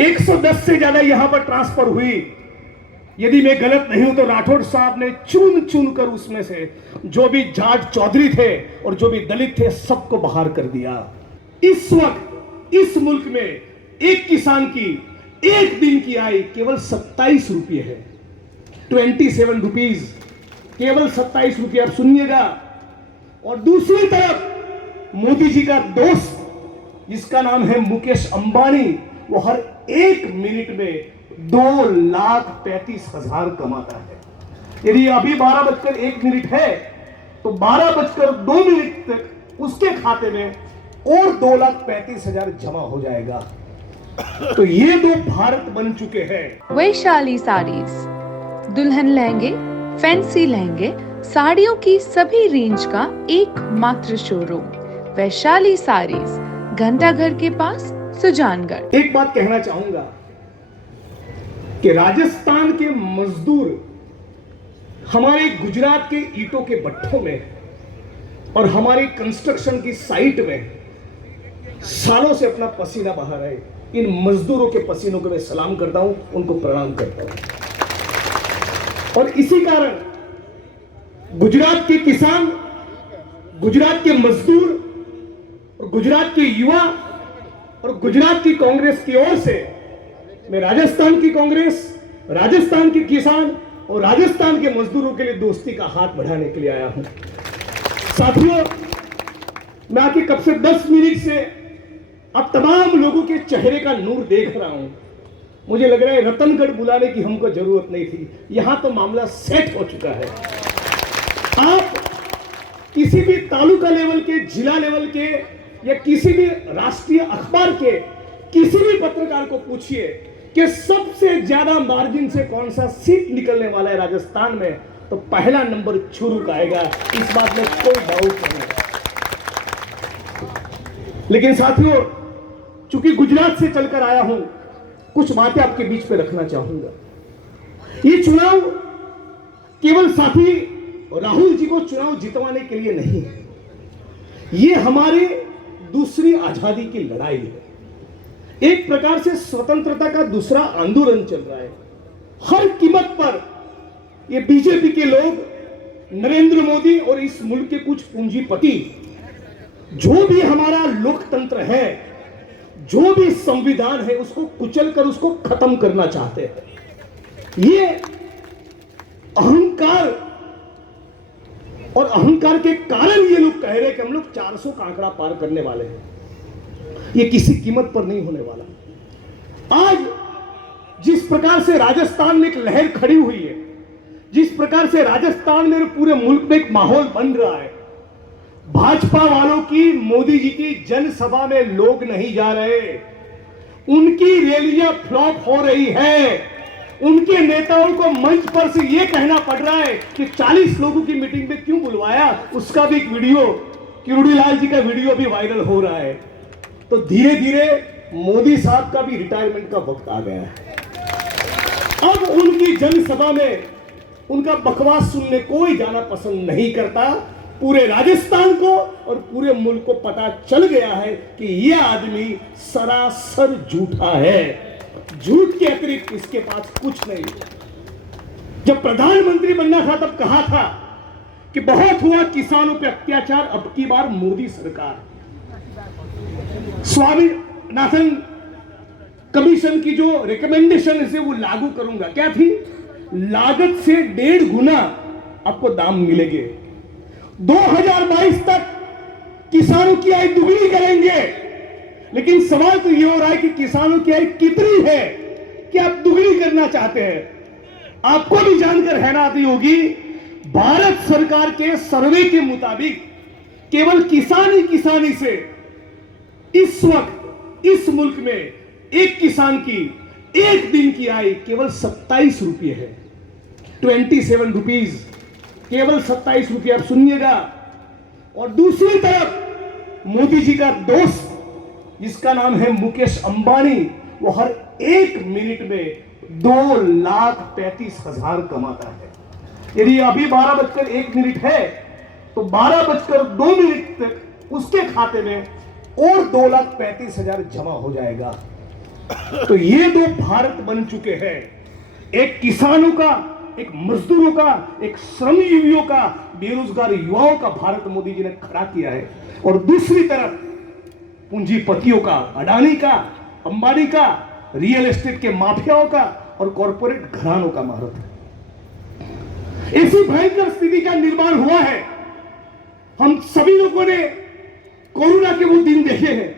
110 से ज्यादा यहां पर ट्रांसफर हुई। यदि मैं गलत नहीं हूं तो राठौड़ साहब ने चुन चुन कर उसमें से जो भी जाट चौधरी थे और जो भी दलित थे सबको बाहर कर दिया। इस वक्त इस मुल्क में एक किसान की एक दिन की आय केवल 27 रुपये है। 27 रुपीज, केवल 27 रुपये। आप सुनिएगा। और दूसरी तरफ मोदी जी का दोस्त जिसका नाम है मुकेश अंबानी, वो हर एक मिनट में 2,35,000 कमाता है। यदि अभी 12:01 है तो 12:02 तक उसके खाते में और 2,35,000 जमा हो जाएगा। तो ये दो भारत बन चुके हैं। वैशाली साड़ीज, दुल्हन लहंगे, फैंसी लहंगे, साड़ियों की सभी रेंज का एकमात्र शोरूम वैशाली साड़ीज, घंटाघर के पास, सुजानगढ़। एक बात कहना चाहूंगा कि राजस्थान के मजदूर हमारे गुजरात के ईंटों के भट्ठों में और हमारी कंस्ट्रक्शन की साइट में सालों से अपना पसीना बहा रहे। इन मजदूरों के पसीनों को मैं सलाम करता हूं, उनको प्रणाम करता हूं। और इसी कारण गुजरात के किसान, गुजरात के मजदूर और गुजरात के युवा और गुजरात की कांग्रेस की ओर से मैं राजस्थान की कांग्रेस, राजस्थान के किसान और राजस्थान के मजदूरों के लिए दोस्ती का हाथ बढ़ाने के लिए आया हूं। साथियों, मैं आके कब से 10 मिनट से अब तमाम लोगों के चेहरे का नूर देख रहा हूं। मुझे लग रहा है रतनगढ़ बुलाने की हमको जरूरत नहीं थी, यहां तो मामला सेट हो चुका है। आप किसी भी तालुका लेवल के, जिला लेवल के या किसी भी राष्ट्रीय अखबार के किसी भी पत्रकार को पूछिए कि सबसे ज्यादा मार्जिन से कौन सा सीट निकलने वाला है राजस्थान में, तो पहला नंबर चुरू का आएगा। इस बात में कोई डाउट नहीं है। लेकिन साथियों, चूंकि गुजरात से चलकर आया हूं, कुछ बातें आपके बीच पे रखना चाहूंगा। ये चुनाव केवल साथी राहुल जी को चुनाव जितवाने के लिए नहीं है, ये हमारे दूसरी आजादी की लड़ाई है। एक प्रकार से स्वतंत्रता का दूसरा आंदोलन चल रहा है। हर कीमत पर ये बीजेपी के लोग, नरेंद्र मोदी और इस मुल्क के कुछ पूंजीपति जो भी हमारा लोकतंत्र है, जो भी संविधान है, उसको कुचलकर उसको खत्म करना चाहते हैं। ये अहंकार और अहंकार के कारण ये लोग कह रहे हैं कि हम लोग 400 का आंकड़ा पार करने वाले हैं। ये किसी कीमत पर नहीं होने वाला। आज जिस प्रकार से राजस्थान में एक लहर खड़ी हुई है, जिस प्रकार से राजस्थान में पूरे मुल्क में एक माहौल बन रहा है, भाजपा वालों की, मोदी जी की जनसभा में लोग नहीं जा रहे, उनकी रैलियां फ्लॉप हो रही है। उनके नेताओं को मंच पर से यह कहना पड़ रहा है कि 40 लोगों की मीटिंग में क्यों बुलवाया। उसका भी एक वीडियो, किरोड़ीलाल जी का वीडियो भी वायरल हो रहा है। तो धीरे धीरे मोदी साहब का भी रिटायरमेंट का वक्त आ गया है। अब उनकी जनसभा में उनका बकवास सुनने कोई जाना पसंद नहीं करता। पूरे राजस्थान को और पूरे मुल्क को पता चल गया है कि यह आदमी सरासर झूठा है। झूठ के अतिरिक्त इसके पास कुछ नहीं। जब प्रधानमंत्री बनना था तब कहा था कि बहुत हुआ किसानों पे अत्याचार, अब की बार मोदी सरकार स्वामीनाथन कमीशन की जो रिकमेंडेशन है वो लागू करूंगा। क्या थी? लागत से 1.5 गुना आपको दाम मिलेंगे। 2022 तक किसानों की आय दुगनी करेंगे। लेकिन सवाल तो यह हो रहा है कि किसानों की आय कितनी है कि आप दुगनी करना चाहते हैं। आपको भी जानकर हैरानी होगी, भारत सरकार के सर्वे के मुताबिक केवल किसानी से इस वक्त इस मुल्क में एक किसान की एक दिन की आय केवल 27 रुपये है। 27 रुपीज, केवल 27 रुपये। आप सुनिएगा। और दूसरी तरफ मोदी जी का दोस्त जिसका नाम है मुकेश अंबानी, वो हर एक मिनट में 2,35,000 कमाता है। यदि अभी 12:01 है तो 12:02 तक उसके खाते में और 2,35,000 जमा हो जाएगा। तो ये दो भारत बन चुके हैं, एक किसानों का, एक मजदूरों का, एक श्रमजीवियों का, बेरोजगार युवाओं का भारत मोदी जी ने खड़ा किया है। और दूसरी तरफ पूंजीपतियों का, अडानी का, अंबानी का, रियल एस्टेट के माफियाओं का और कॉरपोरेट घरानों का भारत है। ऐसी भयंकर स्थिति का निर्माण हुआ है। हम सभी लोगों ने कोरोना के वो दिन देखे हैं।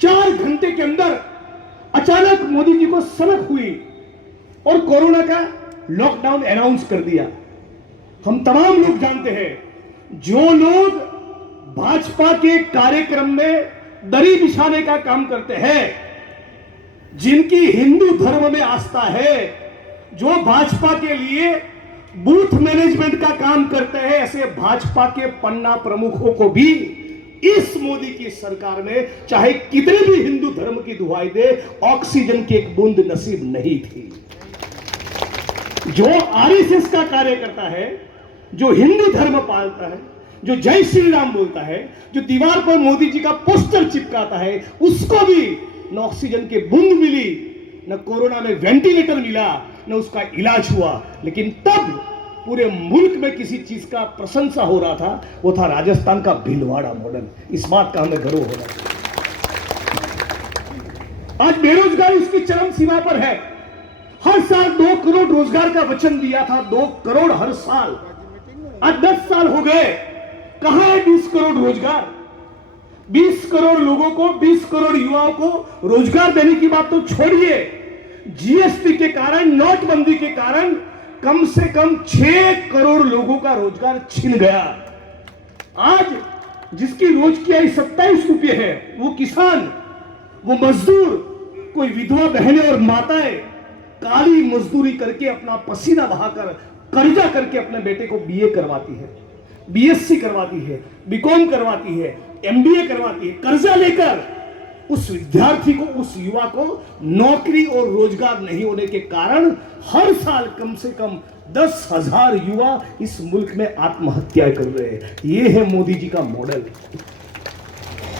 4 घंटे के अंदर अचानक मोदी जी को सनक हुई और कोरोना का लॉकडाउन अनाउंस कर दिया। हम तमाम लोग जानते हैं, जो लोग भाजपा के कार्यक्रम में दरी बिछाने का काम करते हैं, जिनकी हिंदू धर्म में आस्था है, जो भाजपा के लिए बूथ मैनेजमेंट का काम करते हैं, ऐसे भाजपा के पन्ना प्रमुखों को भी इस मोदी की सरकार में चाहे कितने भी हिंदू धर्म की दुहाई दे, ऑक्सीजन की एक बूंद नसीब नहीं थी। जो आरएसएस का कार्य करता है, जो हिंदू धर्म पालता है, जो जय श्री राम बोलता है, जो दीवार पर मोदी जी का पोस्टर चिपकाता है, उसको भी न ऑक्सीजन की बूंद मिली, न कोरोना में वेंटिलेटर मिला, न उसका इलाज हुआ। लेकिन तब पूरे मुल्क में किसी चीज का प्रशंसा हो रहा था, वो था राजस्थान का भीलवाड़ा मॉडल। इस बात का हमें गर्व होना चाहिए। आज बेरोजगारी उसकी चरम सीमा पर है। हर साल 2 करोड़ रोजगार का वचन दिया था, 2 करोड़ हर साल। आज 10 साल हो गए, कहां है 20 करोड़ रोजगार? 20 करोड़ लोगों को, 20 करोड़ युवाओं को रोजगार देने की बात तो छोड़िए, जीएसटी के कारण, नोटबंदी के कारण कम से कम 6 करोड़ लोगों का रोजगार छिन गया। आज जिसकी रोज की आय 27 रुपये है, वो किसान, वो मजदूर, कोई विधवा बहनें और माताएं काली मजदूरी करके अपना पसीना बहाकर, कर्जा करके अपने बेटे को बीए करवाती है, बीएससी करवाती है, बीकॉम करवाती है, एमबीए करवाती है, कर्जा लेकर। उस विद्यार्थी को, उस युवा को नौकरी और रोजगार नहीं होने के कारण हर साल कम से कम 10,000 युवा इस मुल्क में आत्महत्या कर रहे हैं। यह है मोदी जी का मॉडल।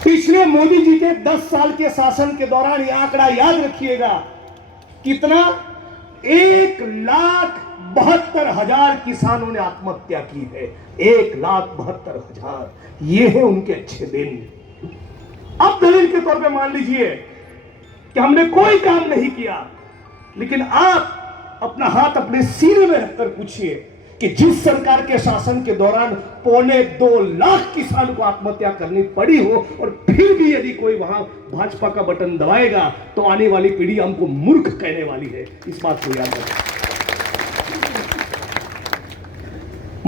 पिछले मोदी जी के 10 साल के शासन के दौरान यह आंकड़ा याद रखिएगा, कितना? 1,72,000 किसानों ने आत्महत्या की है। 1,72,000। ये है उनके अच्छे दिन। अब दलील के तौर पे मान लीजिए कि हमने कोई काम नहीं किया, लेकिन आप अपना हाथ अपने सीने में रखकर पूछिए कि जिस सरकार के शासन के दौरान 2.25 लाख किसान को आत्महत्या करनी पड़ी हो, और फिर भी यदि कोई वहां भाजपा का बटन दबाएगा तो आने वाली पीढ़ी हमको मूर्ख कहने वाली है। इस बात को याद रखें।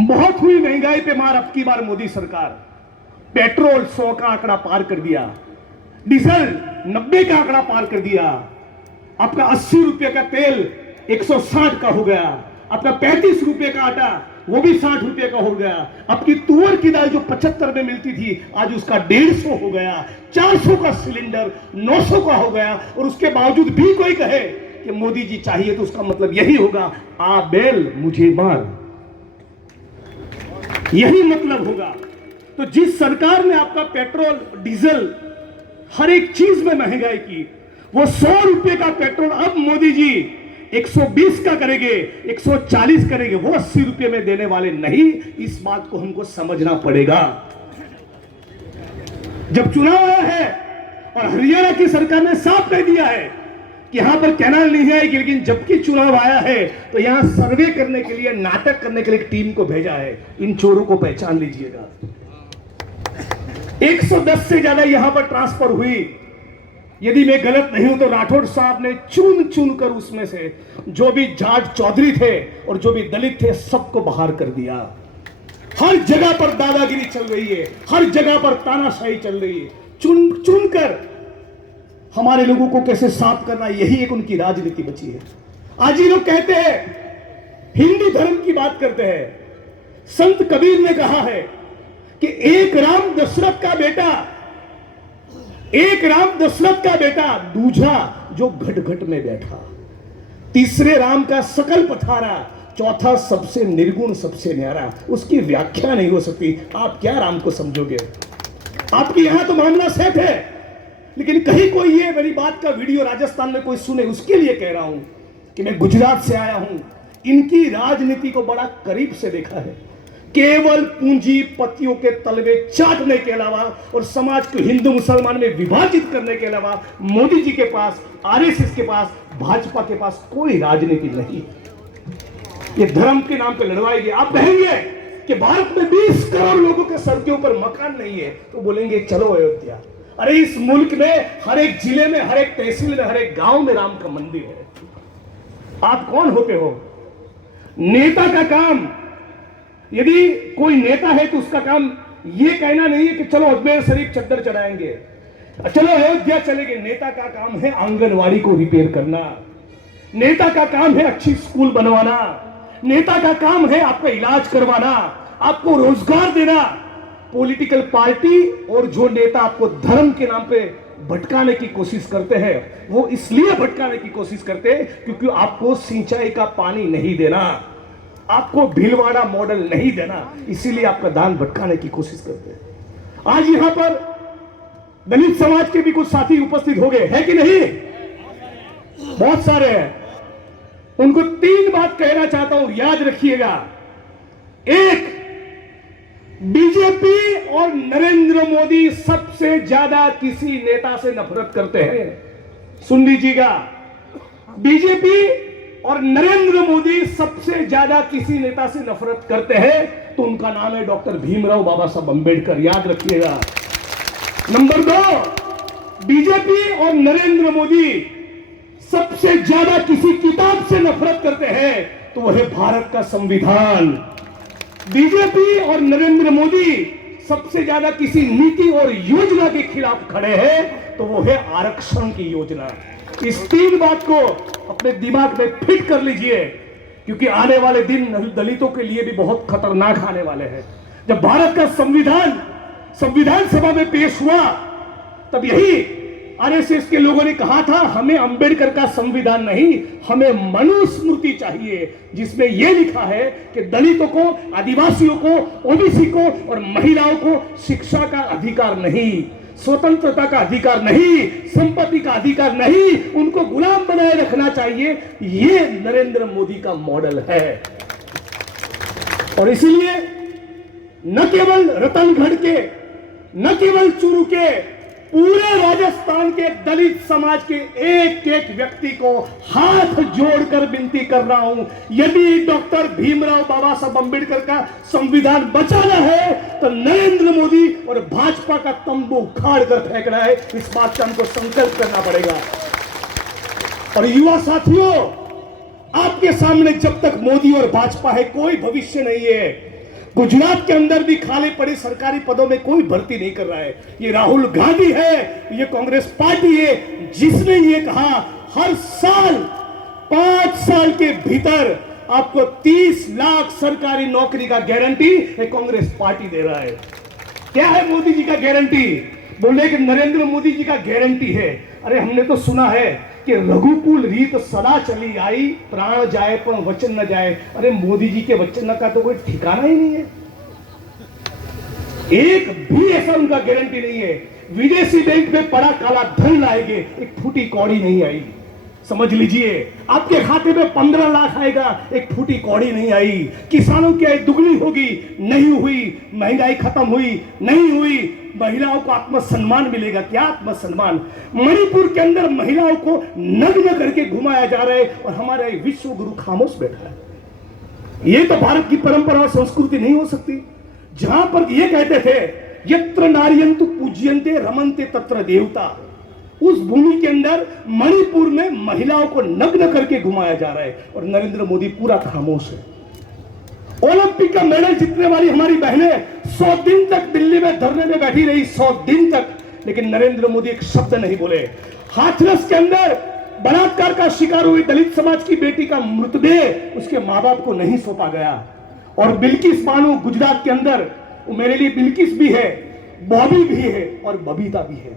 बहुत हुई महंगाई पे मार अब की बार मोदी सरकार। पेट्रोल 100 का आंकड़ा पार कर दिया, डीजल 90 का आंकड़ा पार कर दिया, आपका 80 रुपए का तेल 160 का हो गया, आपका 35 रुपए का आटा वो भी 60 रुपए का हो गया, आपकी तुअर की दाल जो 75 में मिलती थी आज उसका 150 हो गया, 400 का सिलेंडर 900 का हो गया। और उसके बावजूद भी कोई कहे कि मोदी जी चाहिए तो उसका मतलब यही होगा, आ बैल मुझे मार, यही मतलब होगा। तो जिस सरकार ने आपका पेट्रोल, डीजल, हर एक चीज में महंगाई की, वो 100 रुपए का पेट्रोल अब मोदी जी 120 का करेंगे, 140 करेंगे, वो 80 रुपए में देने वाले नहीं। इस बात को हमको समझना पड़ेगा। जब चुनाव आया है और हरियाणा की सरकार ने साफ कह दिया है कि यहां पर कैनाल नहीं आएगी, लेकिन जबकि चुनाव आया है तो यहां सर्वे करने के लिए, नाटक करने के लिए एक टीम को भेजा है। इन चोरों को पहचान लीजिएगा। 110 से ज्यादा यहां पर ट्रांसफर हुई। यदि मैं गलत नहीं हूं तो राठौड़ साहब ने चुन चुन कर उसमें से जो भी जाट चौधरी थे और जो भी दलित थे सबको बाहर कर दिया। हर जगह पर दादागिरी चल रही है, हर जगह पर तानाशाही चल रही है। चुन चुन कर हमारे लोगों को कैसे साफ करना, यही एक उनकी राजनीति बची है। आज ये लोग कहते हैं, हिंदू धर्म की बात करते हैं। संत कबीर ने कहा है कि एक राम दशरथ का बेटा, एक राम दशरथ का बेटा, दूजा जो घट घट में बैठा, तीसरे राम का सकल पथारा, चौथा सबसे निर्गुण सबसे न्यारा। उसकी व्याख्या नहीं हो सकती। आप क्या राम को समझोगे? आपके यहां तो मामला सेट है, लेकिन कहीं कोई ये मेरी बात का वीडियो राजस्थान में कोई सुने, उसके लिए कह रहा हूं कि मैं गुजरात से आया हूं, इनकी राजनीति को बड़ा करीब से देखा है। केवल पूंजीपतियों के तलवे चाटने के अलावा और समाज को हिंदू मुसलमान में विभाजित करने के अलावा मोदी जी के पास, आरएसएस के पास, भाजपा के पास कोई राजनीति नहीं। ये धर्म के नाम पे लड़वाई गई। आप कहेंगे कि भारत में 20 करोड़ लोगों के सर के ऊपर मकान नहीं है, तो बोलेंगे चलो अयोध्या। अरे इस मुल्क में हर एक जिले में, हर एक तहसील में, हर एक गांव में राम का मंदिर है। आप कौन होते हो? नेता का काम, यदि कोई नेता है तो उसका काम ये कहना नहीं है कि चलो अजमेर शरीफ चद्दर चढ़ाएंगे, चलो अयोध्या चलेंगे। नेता का काम है आंगनवाड़ी को रिपेयर करना, नेता का काम है अच्छी स्कूल बनवाना, नेता का काम है आपका इलाज करवाना, आपको रोजगार देना। पॉलिटिकल पार्टी और जो नेता आपको धर्म के नाम पे भटकाने की कोशिश करते हैं, वो इसलिए भटकाने की कोशिश करते हैं क्योंकि आपको सिंचाई का पानी नहीं देना, आपको भीलवाड़ा मॉडल नहीं देना, इसीलिए आपका दान भटकाने की कोशिश करते हैं। आज यहां पर दलित समाज के भी कुछ साथी उपस्थित हो गए हैं कि नहीं? बहुत सारे हैं। उनको 3 बात कहना चाहता हूं, याद रखिएगा। एक, बीजेपी और नरेंद्र मोदी सबसे ज्यादा किसी नेता से नफरत करते हैं। सुन लीजिएगा, बीजेपी और नरेंद्र मोदी सबसे ज्यादा किसी नेता से नफरत करते हैं तो उनका नाम है डॉक्टर भीमराव बाबा साहब अंबेडकर। याद रखिएगा। नंबर 2, बीजेपी और नरेंद्र मोदी सबसे ज्यादा किसी किताब से नफरत करते हैं तो वह है भारत का संविधान। बीजेपी और नरेंद्र मोदी सबसे ज्यादा किसी नीति और योजना के खिलाफ खड़े हैं तो वो है आरक्षण की योजना। इस 3 बात को अपने दिमाग में फिट कर लीजिए, क्योंकि आने वाले दिन दलितों के लिए भी बहुत खतरनाक आने वाले हैं। जब भारत का संविधान सभा में पेश हुआ, तब यही आरएसएस के लोगों ने कहा था हमें अंबेडकर का संविधान नहीं, हमें मनुस्मृति चाहिए, जिसमें यह लिखा है कि दलितों को, आदिवासियों को, ओबीसी को और महिलाओं को शिक्षा का अधिकार नहीं, स्वतंत्रता का अधिकार नहीं, संपत्ति का अधिकार नहीं, उनको गुलाम बनाए रखना चाहिए। ये नरेंद्र मोदी का मॉडल है। और इसीलिए न केवल रतनगढ़ के, न केवल चूरू के, पूरे राजस्थान के दलित समाज के एक एक व्यक्ति को हाथ जोड़कर विनती कर रहा हूं, यदि डॉक्टर भीमराव बाबा साहब अंबेडकर का संविधान बचाना है तो नरेंद्र मोदी और भाजपा का तंबू उखाड़ कर फेंकना है। इस बात का हमको संकल्प करना पड़ेगा। और युवा साथियों, आपके सामने जब तक मोदी और भाजपा है कोई भविष्य नहीं है। गुजरात के अंदर भी खाली पड़े सरकारी पदों में कोई भर्ती नहीं कर रहा है। ये राहुल गांधी है, ये कांग्रेस पार्टी है जिसने ये कहा हर साल 5 साल के भीतर आपको 30 लाख सरकारी नौकरी का गारंटी कांग्रेस पार्टी दे रहा है। क्या है मोदी जी का गारंटी? बोले कि नरेंद्र मोदी जी का गारंटी है। अरे हमने तो सुना है कि रघुकुल रीत सदा चली आई, प्राण जाए पर वचन न जाए। अरे मोदी जी के वचन का तो कोई ठिकाना ही नहीं है, एक भी ऐसा उनका गारंटी नहीं है। विदेशी बैंक में पड़ा काला धन लाएंगे, एक फूटी कौड़ी नहीं आई। समझ लीजिए, आपके खाते में 15 लाख आएगा, एक फूटी कौड़ी नहीं आई। किसानों की आय दुगनी होगी, नहीं हुई। महंगाई खत्म हुई, नहीं हुई। महिलाओं को आत्मसम्मान मिलेगा, क्या आत्मसम्मान? मणिपुर के अंदर महिलाओं को नग्न करके घुमाया जा रहा है और हमारा विश्व गुरु खामोश बैठा है। ये तो भारत की परंपरा और संस्कृति नहीं हो सकती। जहां पर ये कहते थे यत्र नार्यन्तु पूज्यन्ते रमन्ते तत्र देवता, उस भूमि के अंदर मणिपुर में महिलाओं को नग्न करके घुमाया जा रहा है और नरेंद्र मोदी पूरा खामोश है। ओलंपिक का मेडल जीतने वाली हमारी बहनें 100 दिन तक दिल्ली में धरने में बैठी रही, 100 दिन तक, लेकिन नरेंद्र मोदी एक शब्द नहीं बोले। हाथरस के अंदर बलात्कार का शिकार हुई दलित समाज की बेटी का मृतदेह उसके मां बाप को नहीं सौंपा गया। और बिल्किस बानो गुजरात के अंदर, मेरे लिए बिल्किस भी है, बॉबी भी है और बबीता भी है।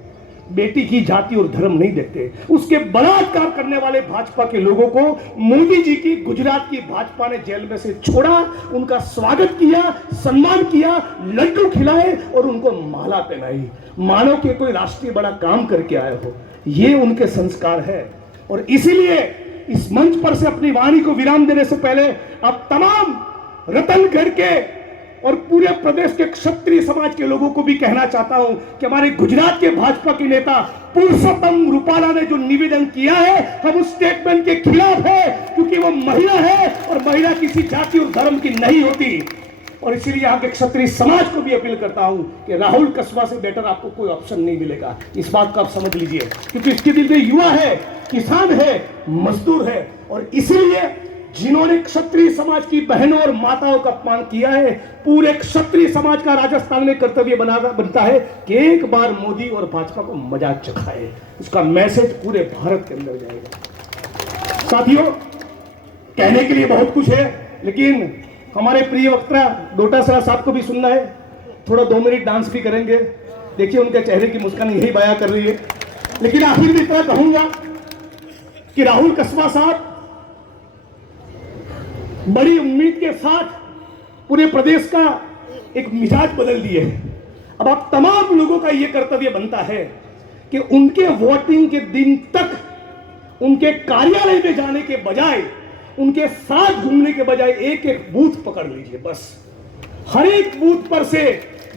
बेटी की जाति और धर्म नहीं देखते। उसके बलात्कार करने वाले भाजपा के लोगों को मोदी जी की गुजरात की भाजपा ने जेल में से छोड़ा, उनका स्वागत किया, सम्मान किया, लड्डू खिलाए और उनको माला पहनाई, मानो कि कोई राष्ट्रीय बड़ा काम करके आए हो। ये उनके संस्कार है। और इसीलिए इस मंच पर से अपनी वाणी को विराम देने से पहले अब तमाम रतनगढ़ के और पूरे प्रदेश के क्षत्रिय समाज के लोगों को भी कहना चाहता हूं कि हमारे गुजरात के भाजपा के नेता पुरुषोत्तम रूपाला ने जो निवेदन किया है, हम उस स्टेटमेंट के खिलाफ है, क्योंकि वो महिला है और महिला किसी जाति और धर्म की नहीं होती। और इसीलिए यहाँ के क्षत्रिय समाज को भी अपील करता हूं कि राहुल कसबा से बेटर आपको कोई ऑप्शन नहीं मिलेगा। इस बात को आप समझ लीजिए, क्योंकि इसके दिल में युवा है, किसान है, मजदूर है। और इसीलिए जिन्होंने क्षत्रिय समाज की बहनों और माताओं का अपमान किया है, पूरे क्षत्रिय समाज का राजस्थान में कर्तव्य बनता है कि एक बार मोदी और भाजपा को मजाक चखाए। उसका मैसेज पूरे भारत के अंदर जाएगा। साथियों, कहने के लिए बहुत कुछ है, लेकिन हमारे प्रिय वक्ता डोटासरा साहब को भी सुनना है। थोड़ा 2 मिनट डांस भी करेंगे। देखिए उनके चेहरे की मुस्कान यही बयां कर रही है। लेकिन आखिर में इतना कहूंगा कि राहुल कसबा साहब बड़ी उम्मीद के साथ पूरे प्रदेश का एक मिजाज बदल दिए हैं। अब आप तमाम लोगों का यह कर्तव्य बनता है कि उनके वोटिंग के दिन तक उनके कार्यालय में जाने के बजाय, उनके साथ घूमने के बजाय एक एक बूथ पकड़ लीजिए। बस हर एक बूथ पर से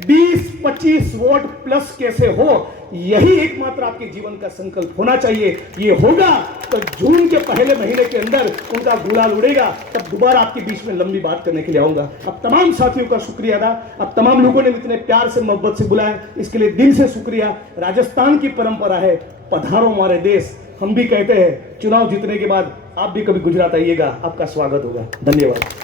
20-25 वोट प्लस कैसे हो, यही एकमात्र आपके जीवन का संकल्प होना चाहिए। ये होगा तो जून के पहले महीने के अंदर उनका गुलाल उड़ेगा। तब दोबारा आपके बीच में लंबी बात करने के लिए आऊंगा। अब तमाम साथियों का शुक्रिया अदा। अब तमाम लोगों ने इतने प्यार से मोहब्बत से बुलाया, इसके लिए दिल से शुक्रिया। राजस्थान की परंपरा है, पधारो हमारे देश। हम भी कहते हैं चुनाव जीतने के बाद आप भी कभी गुजरात आइएगा, आपका स्वागत होगा। धन्यवाद।